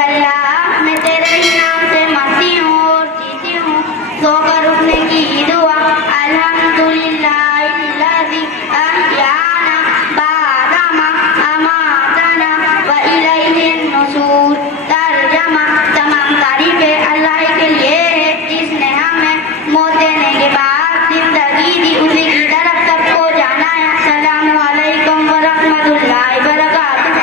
अल्लाह मैं तेरे ही नाम से मरती हूँ और जीती हूँ, सोकर उठने की दुआ। अल्हम्दुलिल्लाहिल्लज़ी अहयाना बादमा अमातना व इलैहिन नुशूर। तर्जमा, तमाम तारीफें अल्लाह के लिए है जिसने हमें मौत देने के बाद जिंदगी दी, उसी की तरफ सबको जाना है। अस्सलामु अलैकुम व रहमतुल्लाहि व बरकातुहू।